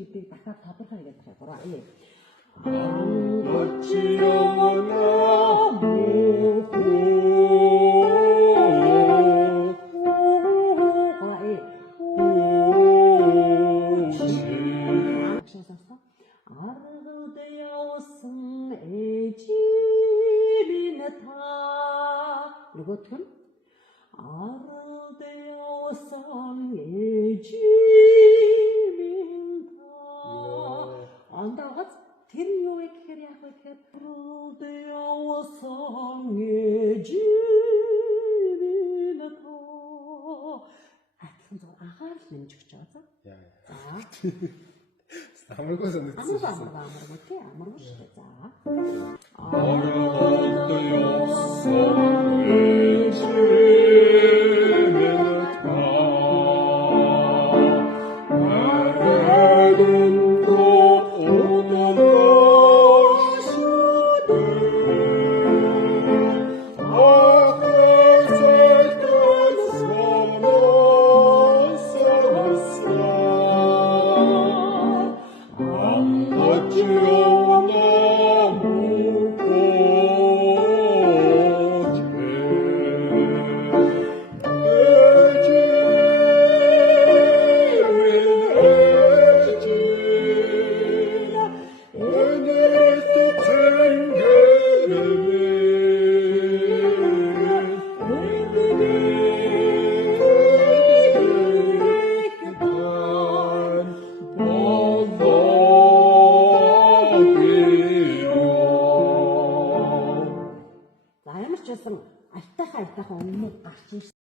гэдгийг дахиад тодорхой хийгээд байгаа. Нөгөөх нь Андагаас тэр нь юу гэхээр яг вэ гэхээр адилхан зөв анхаарал нэмж өгч байгаа. За. Амаргүй санагдсан. Амаргүй тий, амаргүй шүү дээ. За.